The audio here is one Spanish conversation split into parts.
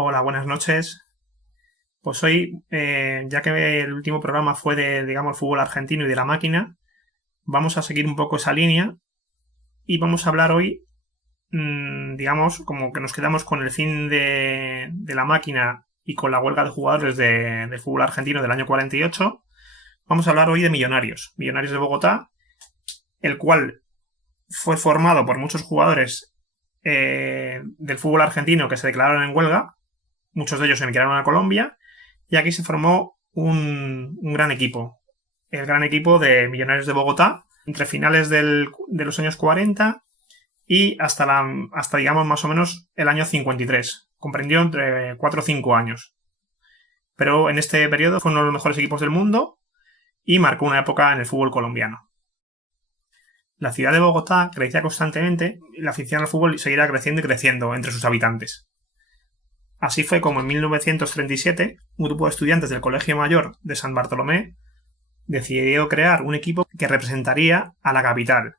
Hola, buenas noches. Pues hoy, ya que el último programa fue de, digamos, fútbol argentino y de la máquina, vamos a seguir un poco esa línea y vamos a hablar hoy, digamos, como que nos quedamos con el fin de la máquina y con la huelga de jugadores de fútbol argentino del año 48. Vamos a hablar hoy de Millonarios, Millonarios de Bogotá, el cual fue formado por muchos jugadores del fútbol argentino que se declararon en huelga. Muchos de ellos emigraron a Colombia y aquí se formó un gran equipo. El gran equipo de Millonarios de Bogotá, entre finales de los años 40 y hasta, digamos, más o menos el año 53. Comprendió entre 4 o 5 años. Pero en este periodo fue uno de los mejores equipos del mundo y marcó una época en el fútbol colombiano. La ciudad de Bogotá crecía constantemente y la afición al fútbol seguirá creciendo y creciendo entre sus habitantes. Así fue como en 1937 un grupo de estudiantes del Colegio Mayor de San Bartolomé decidió crear un equipo que representaría a la capital,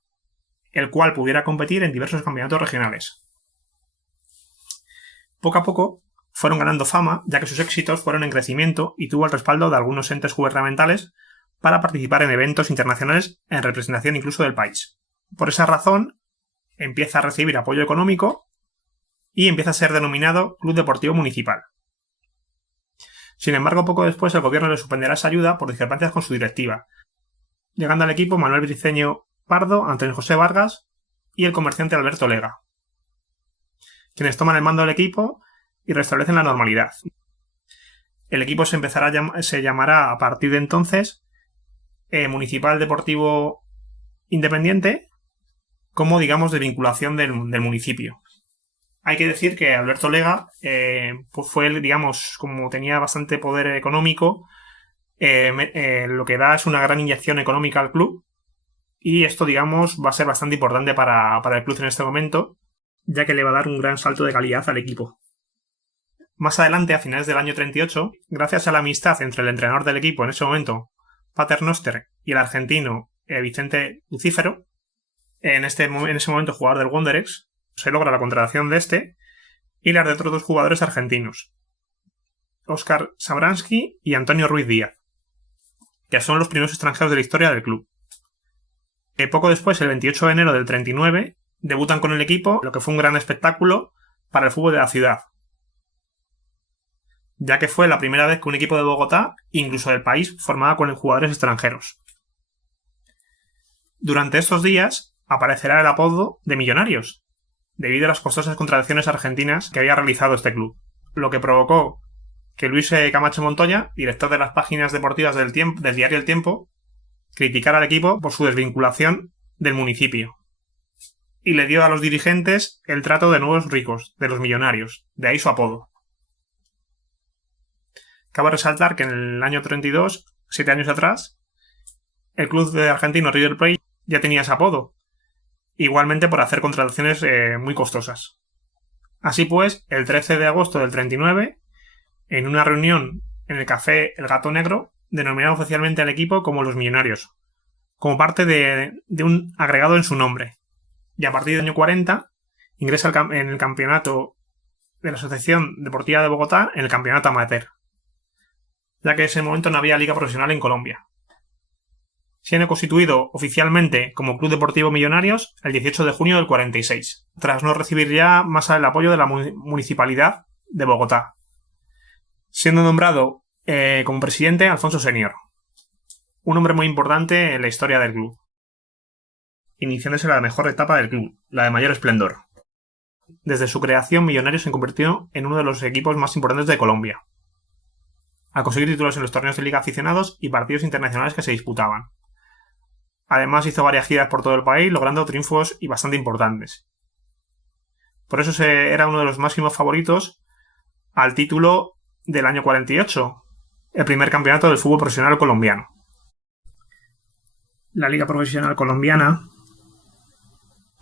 el cual pudiera competir en diversos campeonatos regionales. Poco a poco fueron ganando fama, ya que sus éxitos fueron en crecimiento y tuvo el respaldo de algunos entes gubernamentales para participar en eventos internacionales en representación incluso del país. Por esa razón, empieza a recibir apoyo económico y empieza a ser denominado Club Deportivo Municipal. Sin embargo, poco después el gobierno le suspenderá esa ayuda por discrepancias con su directiva, llegando al equipo Manuel Briceño Pardo, Antonio José Vargas y el comerciante Alberto Lega, quienes toman el mando del equipo y restablecen la normalidad. El equipo se llamará a partir de entonces Municipal Deportivo Independiente, como, digamos, de vinculación del municipio. Hay que decir que Alberto Lega pues fue, digamos, como tenía bastante poder económico, lo que da es una gran inyección económica al club y esto, digamos, va a ser bastante importante para el club en este momento, ya que le va a dar un gran salto de calidad al equipo. Más adelante, a finales del año 38, gracias a la amistad entre el entrenador del equipo en ese momento, Pater Noster, y el argentino Vicente Lucífero, en ese momento jugador del Wanderers, se logra la contratación de este y la de otros dos jugadores argentinos, Óscar Sabransky y Antonio Ruiz Díaz, que son los primeros extranjeros de la historia del club. Poco después, el 28 de enero del 39, debutan con el equipo, lo que fue un gran espectáculo para el fútbol de la ciudad, ya que fue la primera vez que un equipo de Bogotá, incluso del país, formaba con jugadores extranjeros. Durante estos días aparecerá el apodo de Millonarios, debido a las costosas contrataciones argentinas que había realizado este club, lo que provocó que Luis Camacho Montoya, director de las páginas deportivas del diario El Tiempo, criticara al equipo por su desvinculación del municipio y le dio a los dirigentes el trato de nuevos ricos, de los millonarios, de ahí su apodo. Cabe resaltar que en el año 32, 7 años atrás, el club de argentino River Plate ya tenía ese apodo, igualmente por hacer contrataciones muy costosas. Así pues, el 13 de agosto del 39, en una reunión en el café El Gato Negro, denominaron oficialmente al equipo como los Millonarios, como parte de un agregado en su nombre. Y a partir del año 40 ingresa en el campeonato de la Asociación Deportiva de Bogotá, en el campeonato amateur, ya que en ese momento no había liga profesional en Colombia, siendo constituido oficialmente como Club Deportivo Millonarios el 18 de junio del 46, tras no recibir ya más el apoyo de la Municipalidad de Bogotá, siendo nombrado como presidente Alfonso Senior, un hombre muy importante en la historia del club, iniciándose la mejor etapa del club, la de mayor esplendor. Desde su creación, Millonarios se convirtió en uno de los equipos más importantes de Colombia, al conseguir títulos en los torneos de liga aficionados y partidos internacionales que se disputaban. Además hizo varias giras por todo el país, logrando triunfos y bastante importantes. Por eso era uno de los máximos favoritos al título del año 48, el primer campeonato del fútbol profesional colombiano. La Liga Profesional Colombiana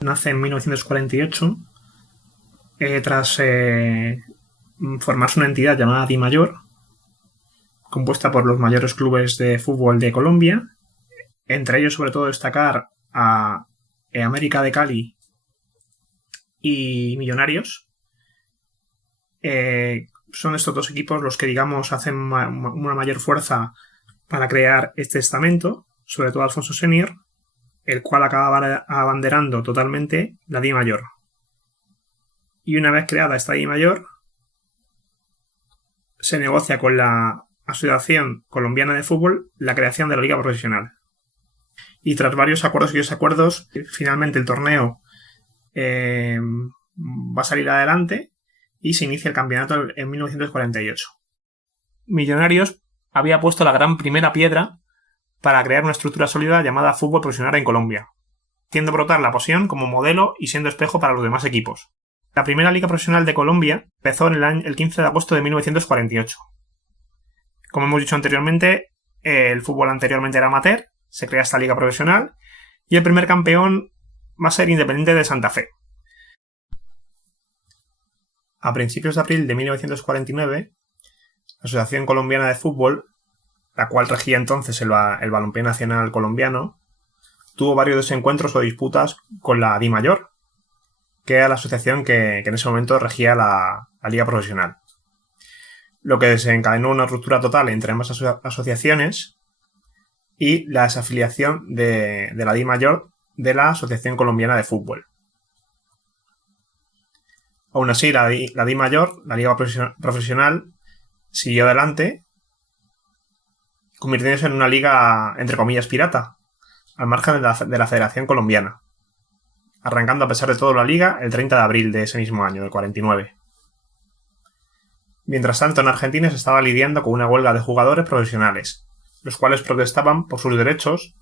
nace en 1948 tras formarse una entidad llamada DIMAYOR, compuesta por los mayores clubes de fútbol de Colombia, entre ellos sobre todo destacar a América de Cali y Millonarios, son estos dos equipos los que, digamos, hacen una mayor fuerza para crear este estamento, sobre todo Alfonso Senior, el cual acaba abanderando totalmente la Di Mayor. Y una vez creada esta Di Mayor, se negocia con la Asociación Colombiana de Fútbol la creación de la Liga Profesional. Y tras varios acuerdos y desacuerdos, finalmente el torneo va a salir adelante y se inicia el campeonato en 1948. Millonarios había puesto la gran primera piedra para crear una estructura sólida llamada fútbol profesional en Colombia, haciendo brotar la pasión como modelo y siendo espejo para los demás equipos. La primera liga profesional de Colombia empezó el 15 de agosto de 1948. Como hemos dicho anteriormente, el fútbol anteriormente era amateur, se crea esta liga profesional y el primer campeón va a ser Independiente de Santa Fe. A principios de abril de 1949, la Asociación Colombiana de Fútbol, la cual regía entonces el balompié nacional colombiano, tuvo varios desencuentros o disputas con la Di Mayor, que era la asociación que en ese momento regía la liga profesional. Lo que desencadenó una ruptura total entre ambas asociaciones y la desafiliación de la Di Mayor de la Asociación Colombiana de Fútbol. Aún así, la Di Mayor, la liga profesional, siguió adelante, convirtiéndose en una liga, entre comillas, pirata, al margen de la Federación Colombiana, arrancando a pesar de todo la liga el 30 de abril de ese mismo año, del 49. Mientras tanto, en Argentina se estaba lidiando con una huelga de jugadores profesionales, los cuales protestaban por sus derechos,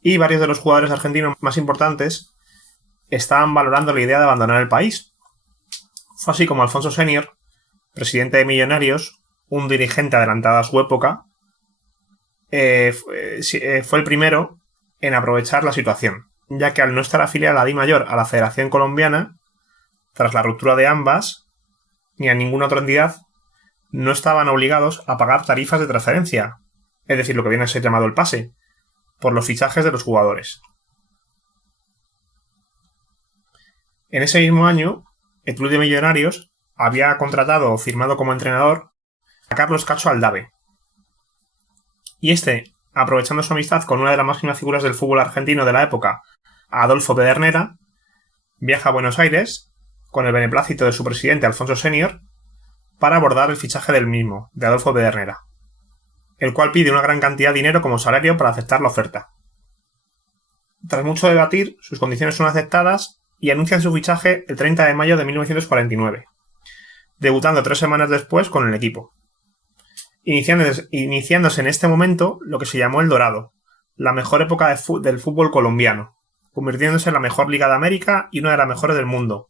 y varios de los jugadores argentinos más importantes estaban valorando la idea de abandonar el país. Fue así como Alfonso Senior, presidente de Millonarios, un dirigente adelantado a su época, fue el primero en aprovechar la situación, ya que al no estar afiliada la Di Mayor a la Federación Colombiana, tras la ruptura de ambas, ni a ninguna otra entidad, no estaban obligados a pagar tarifas de transferencia, es decir, lo que viene a ser llamado el pase, por los fichajes de los jugadores. En ese mismo año, el club de Millonarios había contratado o firmado como entrenador a Carlos Cacho Aldave. Y este, aprovechando su amistad con una de las máximas figuras del fútbol argentino de la época, Adolfo Pedernera, viaja a Buenos Aires con el beneplácito de su presidente Alfonso Senior para abordar el fichaje del mismo, de Adolfo Pedernera, el cual pide una gran cantidad de dinero como salario para aceptar la oferta. Tras mucho debatir, sus condiciones son aceptadas y anuncian su fichaje el 30 de mayo de 1949, debutando 3 semanas después con el equipo, iniciándose en este momento lo que se llamó el Dorado, la mejor época del fútbol colombiano, convirtiéndose en la mejor liga de América y una de las mejores del mundo,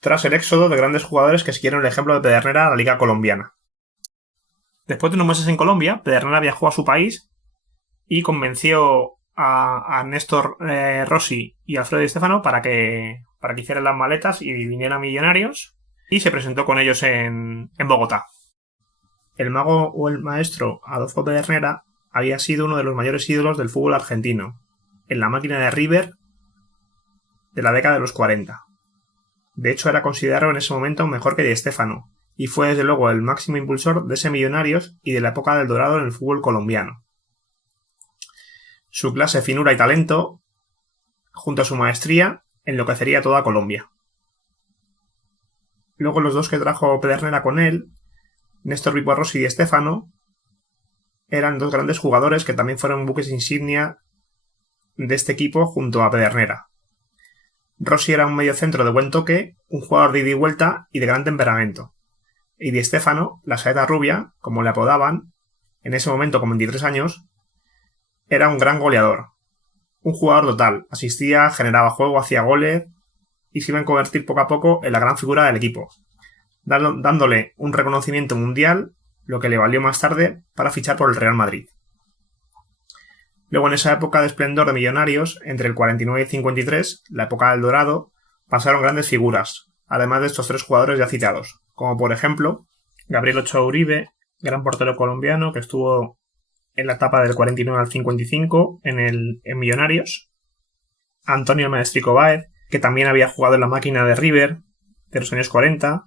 tras el éxodo de grandes jugadores que siguieron el ejemplo de Pedernera a la liga colombiana. Después de unos meses en Colombia, Pedernera viajó a su país y convenció a Néstor Rossi y Alfredo Di Stéfano para que hicieran las maletas y vinieran Millonarios, y se presentó con ellos en Bogotá. El mago o el maestro Adolfo Pedernera había sido uno de los mayores ídolos del fútbol argentino, en la máquina de River de la década de los 40. De hecho, era considerado en ese momento mejor que Di Stéfano, y fue desde luego el máximo impulsor de ese Millonarios y de la época del Dorado en el fútbol colombiano. Su clase, finura y talento, junto a su maestría, enloquecería a toda Colombia. Luego los dos que trajo Pedernera con él, Néstor Pipo Rossi y Di Stéfano, eran dos grandes jugadores que también fueron buques insignia de este equipo junto a Pedernera. Rossi era un mediocentro de buen toque, un jugador de ida y vuelta y de gran temperamento. Y Di Stéfano, la saeta rubia, como le apodaban, en ese momento con 23 años, era un gran goleador. Un jugador total, asistía, generaba juego, hacía goles y se iba a convertir poco a poco en la gran figura del equipo, dándole un reconocimiento mundial, lo que le valió más tarde para fichar por el Real Madrid. Luego, en esa época de esplendor de Millonarios, entre el 49 y el 53, la época del Dorado, pasaron grandes figuras, además de estos 3 jugadores ya citados, como por ejemplo Gabriel Ochoa Uribe, gran portero colombiano que estuvo en la etapa del 49 al 55 en Millonarios, Antonio Maestrico Báez, que también había jugado en la máquina de River de los años 40,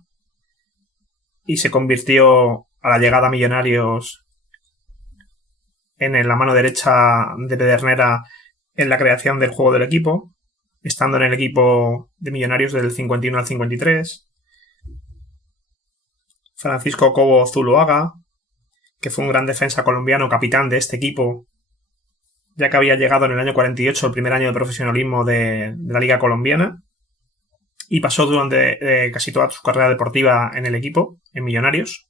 y se convirtió a la llegada a Millonarios en la mano derecha de Pedernera en la creación del juego del equipo, estando en el equipo de Millonarios del 51 al 53. Francisco Cobo Zuloaga, que fue un gran defensa colombiano, capitán de este equipo, ya que había llegado en el año 48, el primer año de profesionalismo de la Liga Colombiana, y pasó durante casi toda su carrera deportiva en el equipo, en Millonarios.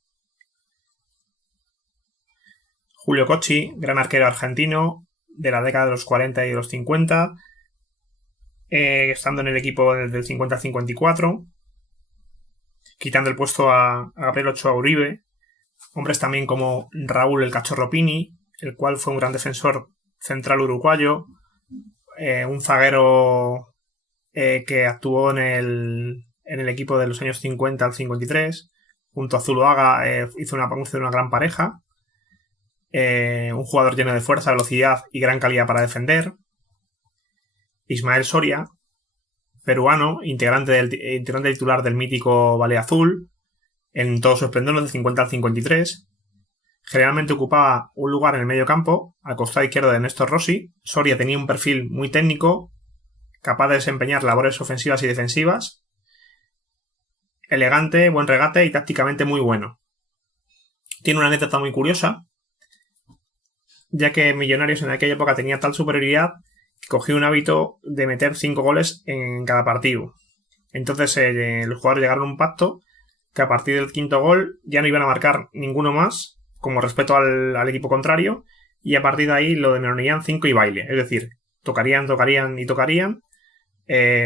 Julio Cocchi, gran arquero argentino de la década de los 40 y de los 50, estando en el equipo desde el 50 al 54, quitando el puesto a Gabriel Ochoa Uribe. Hombres también como Raúl el Cachorro Pini, el cual fue un gran defensor central uruguayo, un zaguero que actuó en el equipo de los años 50 al 53, junto a Zuloaga hizo una gran pareja, un jugador lleno de fuerza, velocidad y gran calidad para defender. Ismael Soria, peruano, integrante titular del mítico Valle Azul, en todo su esplendor del 50 al 53. Generalmente ocupaba un lugar en el medio campo, al costado izquierdo de Néstor Rossi. Soria tenía un perfil muy técnico, capaz de desempeñar labores ofensivas y defensivas, elegante, buen regate y tácticamente muy bueno. Tiene una anécdota muy curiosa, ya que Millonarios en aquella época tenía tal superioridad que cogió un hábito de meter 5 goles en cada partido. Entonces los jugadores llegaron a un pacto que a partir del 5º gol ya no iban a marcar ninguno más, como respeto al equipo contrario, y a partir de ahí lo denominarían 5 y baile, es decir, tocarían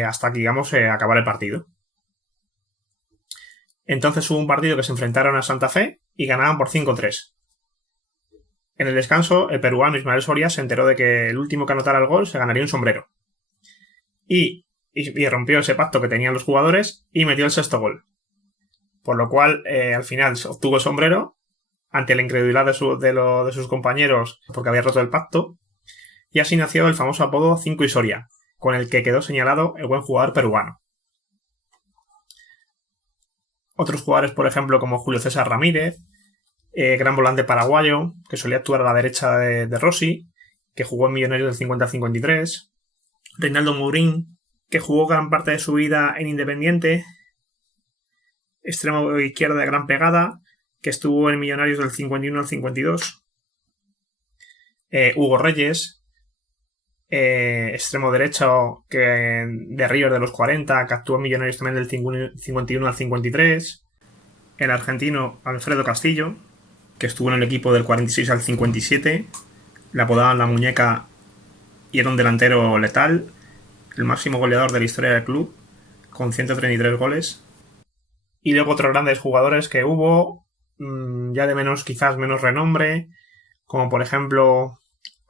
hasta que, digamos, acabar el partido. Entonces hubo un partido que se enfrentaron a Santa Fe y ganaban por 5-3. En el descanso, el peruano Ismael Soria se enteró de que el último que anotara el gol se ganaría un sombrero. Y rompió ese pacto que tenían los jugadores y metió el 6º gol. Por lo cual, al final obtuvo el sombrero ante la incredulidad de sus compañeros porque había roto el pacto. Y así nació el famoso apodo 5 y Soria, con el que quedó señalado el buen jugador peruano. Otros jugadores, por ejemplo, como Julio César Ramírez, gran volante paraguayo, que solía actuar a la derecha de Rossi, que jugó en Millonarios del 50 al 53. Reinaldo Mourín, que jugó gran parte de su vida en Independiente, extremo izquierdo de gran pegada, que estuvo en Millonarios del 51 al 52. Hugo Reyes, extremo derecho de River de los 40, que actuó en Millonarios también del 51 al 53. El argentino Alfredo Castillo, que estuvo en el equipo del 46 al 57, le apodaban la muñeca y era un delantero letal, el máximo goleador de la historia del club, con 133 goles. Y luego otros grandes jugadores que hubo, ya de quizás menos renombre, como por ejemplo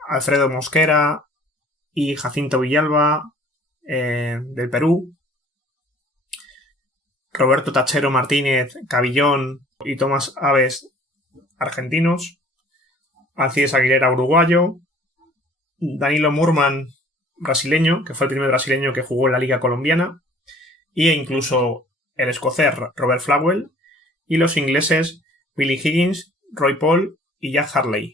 Alfredo Mosquera y Jacinto Villalba, del Perú, Roberto Tachero Martínez, Cabillón y Tomás Aves, argentinos, Alcides Aguilera, uruguayo, Danilo Murman, brasileño, que fue el primer brasileño que jugó en la Liga Colombiana, e incluso el escocés Robert Flawell, y los ingleses Billy Higgins, Roy Paul y Jack Harley.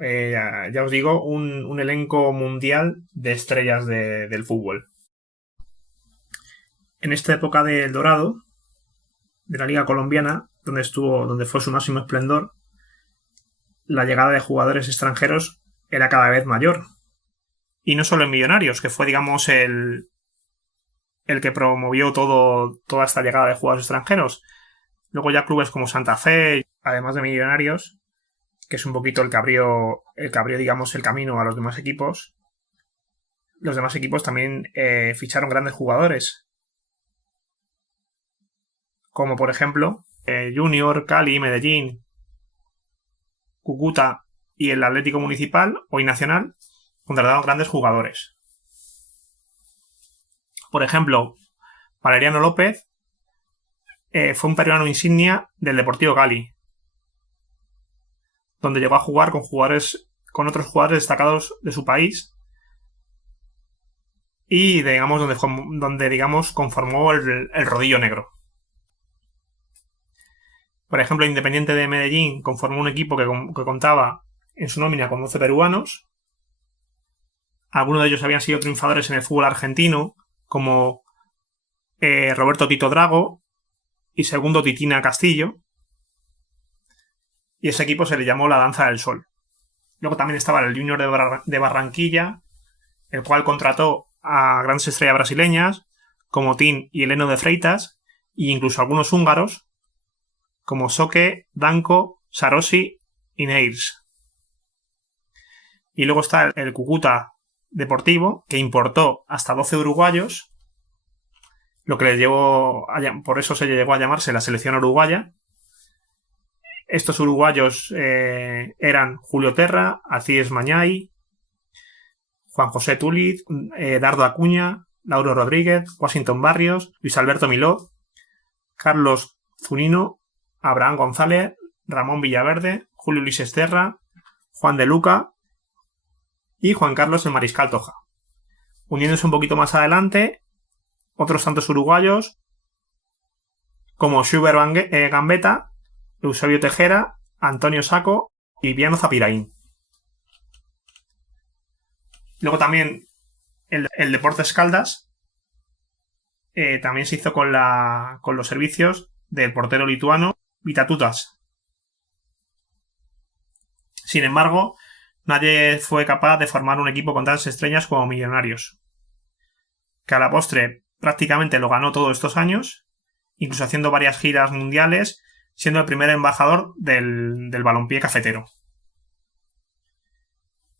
Ya os digo, un elenco mundial de estrellas del fútbol. En esta época del dorado de la Liga Colombiana, donde fue su máximo esplendor, la llegada de jugadores extranjeros era cada vez mayor. Y no solo en Millonarios, que fue, digamos, el que promovió toda esta llegada de jugadores extranjeros. Luego ya clubes como Santa Fe, además de Millonarios, que es un poquito el que abrió, digamos, el camino a los demás equipos. Los demás equipos también ficharon grandes jugadores, como por ejemplo Junior, Cali, Medellín, Cúcuta y el Atlético Municipal, hoy Nacional, contrataron grandes jugadores. Por ejemplo, Valeriano López fue un peruano insignia del Deportivo Cali, donde llegó a jugar con otros jugadores destacados de su país y donde conformó el rodillo negro. Por ejemplo, Independiente de Medellín conformó un equipo que contaba en su nómina con 12 peruanos. Algunos de ellos habían sido triunfadores en el fútbol argentino, como Roberto Tito Drago y segundo Titina Castillo. Y ese equipo se le llamó la Danza del Sol. Luego también estaba el Junior de Barranquilla, el cual contrató a grandes estrellas brasileñas, como Tin y Heleno de Freitas, e incluso algunos húngaros, como Soke, Danko, Sarosi y Neirs. Y luego está el Cúcuta Deportivo, que importó hasta 12 uruguayos, lo que les llevó por eso se llegó a llamarse la selección uruguaya. Estos uruguayos eran Julio Terra, Alcides Mañay, Juan José Tuliz, Dardo Acuña, Lauro Rodríguez, Washington Barrios, Luis Alberto Miló, Carlos Zunino, Abraham González, Ramón Villaverde, Julio Luis Esterra, Juan de Luca y Juan Carlos el Mariscal Toja. Uniéndose un poquito más adelante, otros tantos uruguayos como Schubert Gambetta, Eusebio Tejera, Antonio Saco y Viano Zapiraín. Luego también el Deportes Caldas también se hizo con los servicios del portero lituano Vitatutas. Sin embargo, nadie fue capaz de formar un equipo con tantas estrellas como Millonarios, que a la postre prácticamente lo ganó todos estos años, incluso haciendo varias giras mundiales, siendo el primer embajador del balompié cafetero.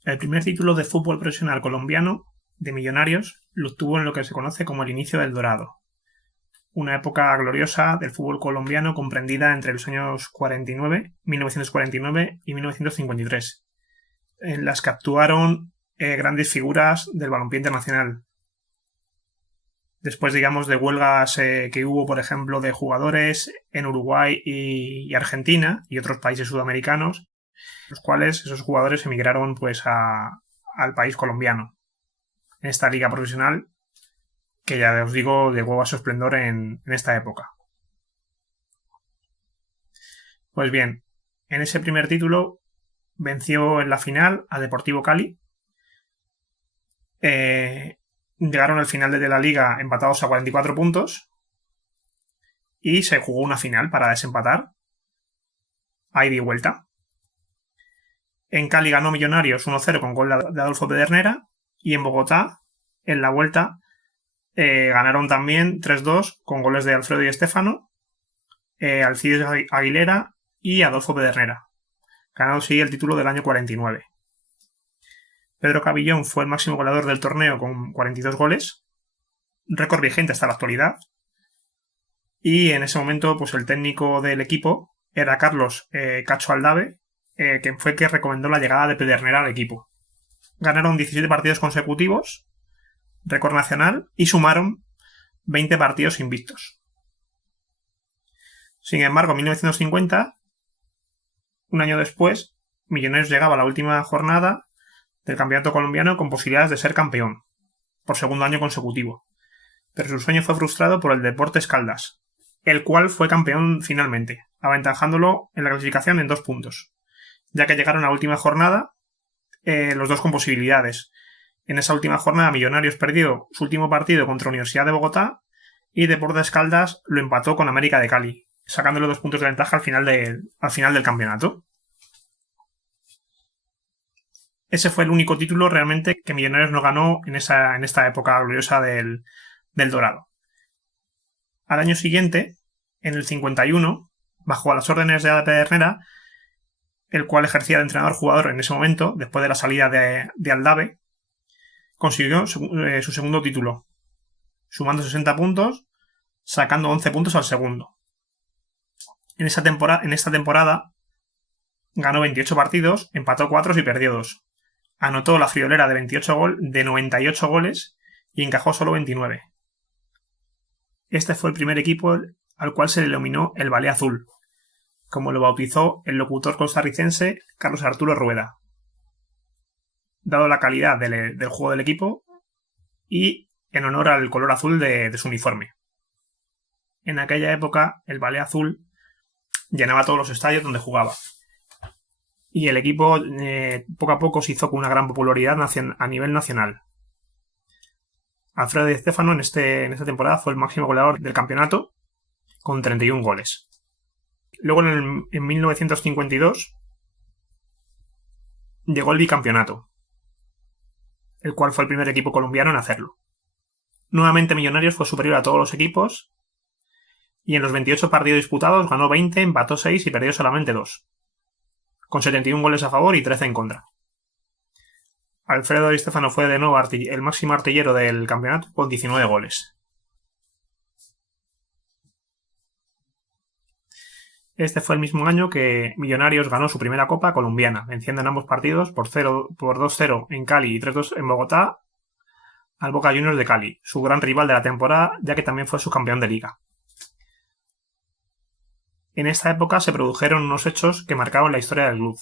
El primer título de fútbol profesional colombiano de Millonarios lo obtuvo en lo que se conoce como el inicio del Dorado, una época gloriosa del fútbol colombiano comprendida entre los años 1949 y 1953, en las que actuaron grandes figuras del balompié internacional. Después, digamos, de huelgas que hubo, por ejemplo, de jugadores en Uruguay y Argentina y otros países sudamericanos, los cuales esos jugadores emigraron pues al país colombiano. En esta liga profesional, que ya os digo, llegó a su esplendor en esta época. Pues bien, en ese primer título venció en la final a Deportivo Cali. Llegaron al final de la liga empatados a 44 puntos y se jugó una final para desempatar a ida y vuelta. En Cali ganó Millonarios 1-0 con gol de Adolfo Pedernera y en Bogotá, en la vuelta, ganaron también 3-2 con goles de Alfredo y Estéfano, Alcides Aguilera y Adolfo Pedernera, ganando así el título del año 49. Pedro Cabillón fue el máximo goleador del torneo con 42 goles, récord vigente hasta la actualidad. Y en ese momento, pues el técnico del equipo era Carlos Cacho Aldave, que fue el que recomendó la llegada de Pedernera al equipo. Ganaron 17 partidos consecutivos, récord nacional, y sumaron 20 partidos invictos. Sin embargo, en 1950, un año después, Millonarios llegaba a la última jornada del campeonato colombiano con posibilidades de ser campeón, por segundo año consecutivo. Pero su sueño fue frustrado por el Deportes Caldas, el cual fue campeón finalmente, aventajándolo en la clasificación en 2 puntos, ya que llegaron a la última jornada los dos con posibilidades. En esa última jornada Millonarios perdió su último partido contra Universidad de Bogotá y Deportes Caldas lo empató con América de Cali, sacándole 2 puntos de ventaja al final del campeonato. Ese fue el único título realmente que Millonarios no ganó en esta época gloriosa del Dorado. Al año siguiente, en el 51, bajo las órdenes de Pedernera, el cual ejercía de entrenador-jugador en ese momento, después de la salida de Aldave, consiguió su segundo título, sumando 60 puntos, sacando 11 puntos al segundo. En esta temporada ganó 28 partidos, empató 4 y perdió 2. Anotó la friolera de 98 goles y encajó solo 29. Este fue el primer equipo al cual se denominó el Ballet Azul, como lo bautizó el locutor costarricense Carlos Arturo Rueda, dado la calidad del juego del equipo y en honor al color azul de su uniforme. En aquella época, el Ballet Azul llenaba todos los estadios donde jugaba. Y el equipo poco a poco se hizo con una gran popularidad a nivel nacional. Alfredo Di Stéfano en esta temporada fue el máximo goleador del campeonato con 31 goles. Luego en 1952 llegó el bicampeonato, el cual fue el primer equipo colombiano en hacerlo. Nuevamente Millonarios fue superior a todos los equipos y en los 28 partidos disputados ganó 20, empató 6 y perdió solamente 2, con 71 goles a favor y 13 en contra. Alfredo Di Stéfano fue de nuevo el máximo artillero del campeonato con 19 goles. Este fue el mismo año que Millonarios ganó su primera Copa colombiana, venciendo en ambos partidos por 2-0 en Cali y 3-2 en Bogotá al Boca Juniors de Cali, su gran rival de la temporada, ya que también fue subcampeón de liga. En esta época se produjeron unos hechos que marcaron la historia del club.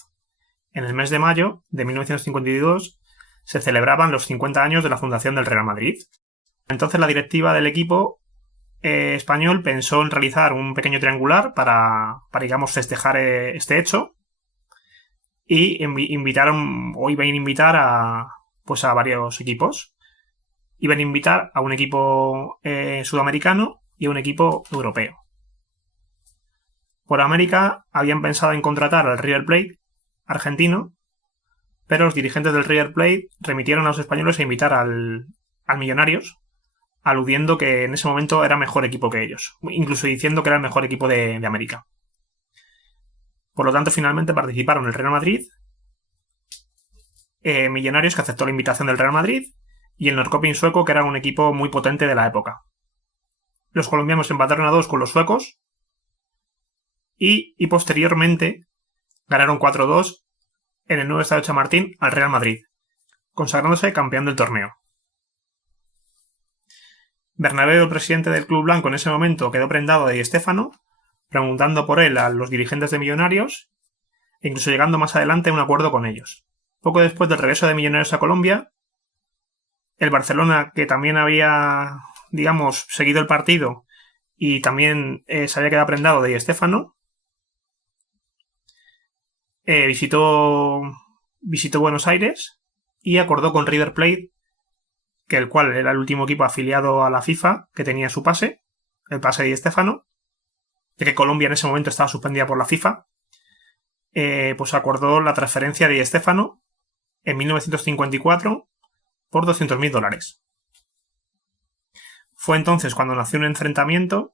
En el mes de mayo de 1952 se celebraban los 50 años de la fundación del Real Madrid. Entonces la directiva del equipo español pensó en realizar un pequeño triangular para digamos, festejar este hecho y iban a invitar a varios equipos. Iban a invitar a un equipo sudamericano y a un equipo europeo. Por América habían pensado en contratar al River Plate argentino, pero los dirigentes del River Plate remitieron a los españoles a invitar al Millonarios, aludiendo que en ese momento era mejor equipo que ellos, incluso diciendo que era el mejor equipo de América. Por lo tanto, finalmente participaron el Real Madrid, Millonarios, que aceptó la invitación del Real Madrid, y el Norrköping sueco, que era un equipo muy potente de la época. Los colombianos empataron a 2 con los suecos y posteriormente ganaron 4-2 en el nuevo Estadio Chamartín al Real Madrid, consagrándose campeón del torneo. Bernabéu, el presidente del club blanco en ese momento, quedó prendado de Di Stéfano, preguntando por él a los dirigentes de Millonarios e incluso llegando más adelante a un acuerdo con ellos. Poco después del regreso de Millonarios a Colombia, el Barcelona, que también había, digamos, seguido el partido y también se había quedado prendado de Di Stéfano, visitó Buenos Aires y acordó con River Plate, que el cual era el último equipo afiliado a la FIFA que tenía su pase, el pase de Di Stéfano, ya que Colombia en ese momento estaba suspendida por la FIFA, pues acordó la transferencia de Di Stéfano en 1954 por $200.000. Fue entonces cuando nació un enfrentamiento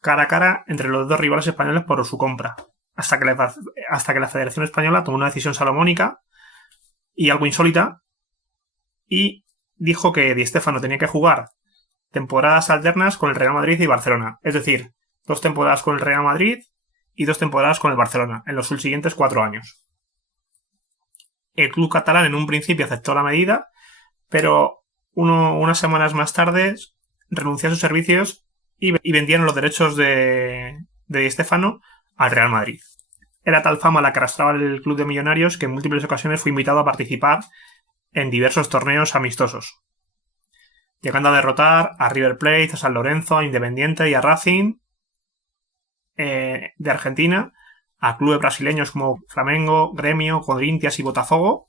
cara a cara entre los dos rivales españoles por su compra, hasta que la Federación Española tomó una decisión salomónica y algo insólita y dijo que Di Stéfano tenía que jugar temporadas alternas con el Real Madrid y Barcelona, es decir, 2 temporadas con el Real Madrid y 2 temporadas con el Barcelona en los siguientes 4 años. El club catalán en un principio aceptó la medida, pero unas semanas más tarde renunció a sus servicios y vendieron los derechos de Di Stéfano al Real Madrid. Era tal fama la que arrastraba el club de Millonarios que en múltiples ocasiones fue invitado a participar en diversos torneos amistosos, llegando a derrotar a River Plate, a San Lorenzo, a Independiente y a Racing de Argentina, a clubes brasileños como Flamengo, Gremio, Corinthians y Botafogo,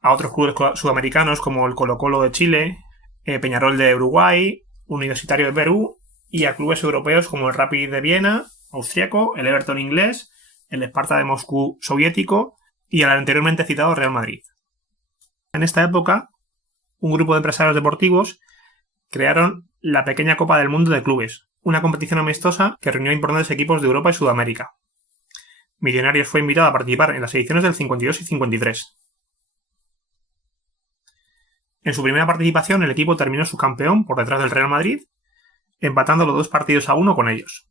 a otros clubes sudamericanos como el Colo-Colo de Chile, Peñarol de Uruguay, Universitario de Perú, y a clubes europeos como el Rapid de Viena, austriaco, el Everton inglés, el Sparta de Moscú soviético y el anteriormente citado Real Madrid. En esta época, un grupo de empresarios deportivos crearon la pequeña Copa del Mundo de Clubes, una competición amistosa que reunió a importantes equipos de Europa y Sudamérica. Millonarios fue invitado a participar en las ediciones del 52 y 53. En su primera participación, el equipo terminó subcampeón por detrás del Real Madrid, empatando los 2 partidos a 1 con ellos,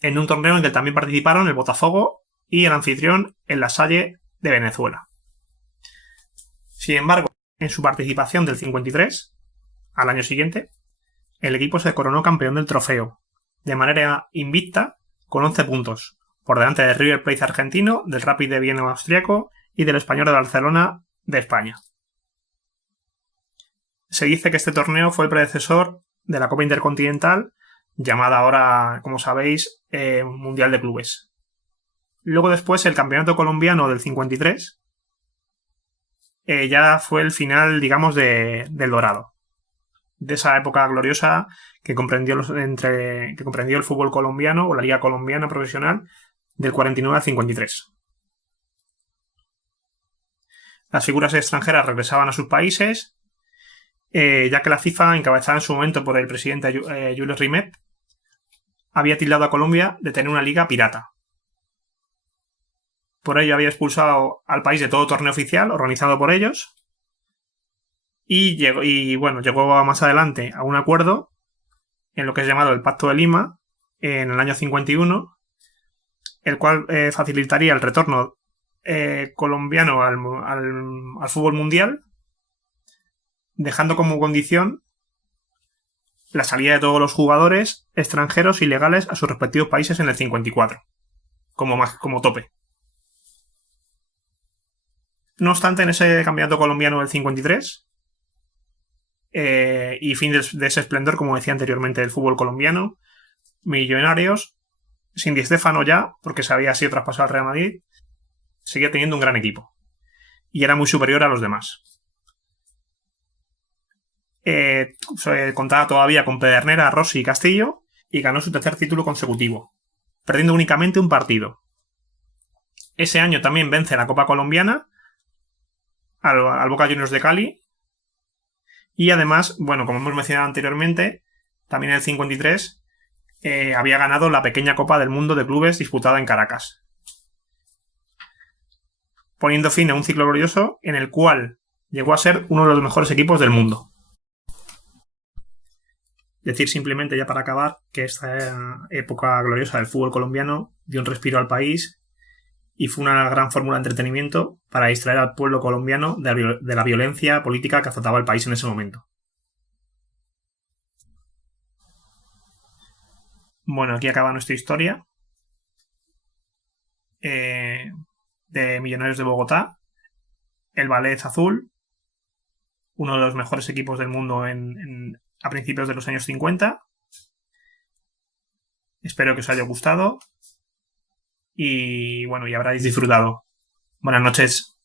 en un torneo en el que también participaron el Botafogo y el anfitrión, el La Salle de Venezuela. Sin embargo, en su participación del 53, al año siguiente, el equipo se coronó campeón del trofeo, de manera invicta, con 11 puntos, por delante del River Plate argentino, del Rapid de Viena austriaco y del Español de Barcelona de España. Se dice que este torneo fue el predecesor de la Copa Intercontinental llamada ahora, como sabéis, Mundial de Clubes. Luego después el Campeonato Colombiano del 53 ya fue el final, digamos, del Dorado. De esa época gloriosa que comprendió el fútbol colombiano o la Liga Colombiana Profesional del 49 al 53. Las figuras extranjeras regresaban a sus países, ya que la FIFA, encabezada en su momento por el presidente Jules Rimet, había tildado a Colombia de tener una liga pirata. Por ello había expulsado al país de todo torneo oficial organizado por ellos. Y llegó más adelante a un acuerdo en lo que es llamado el Pacto de Lima en el año 51, el cual facilitaría el retorno colombiano al fútbol mundial, dejando como condición la salida de todos los jugadores extranjeros ilegales a sus respectivos países en el 54, como tope. No obstante, en ese campeonato colombiano del 53 y fin de ese esplendor, como decía anteriormente, del fútbol colombiano, Millonarios, sin Di Stéfano ya, porque se había sido traspasado al Real Madrid, seguía teniendo un gran equipo y era muy superior a los demás. Contaba todavía con Pedernera, Rossi y Castillo y ganó su tercer título consecutivo, perdiendo únicamente un partido. Ese año también vence la Copa Colombiana al Boca Juniors de Cali y además, bueno, como hemos mencionado anteriormente, también en el 53 había ganado la pequeña Copa del Mundo de Clubes disputada en Caracas, poniendo fin a un ciclo glorioso en el cual llegó a ser uno de los mejores equipos del mundo. Decir simplemente, ya para acabar, que esta época gloriosa del fútbol colombiano dio un respiro al país y fue una gran fórmula de entretenimiento para distraer al pueblo colombiano de la violencia política que azotaba el país en ese momento. Bueno, aquí acaba nuestra historia de Millonarios de Bogotá, el Vélez Azul, uno de los mejores equipos del mundo a principios de los años 50. Espero que os haya gustado y bueno, y habráis disfrutado. Buenas noches.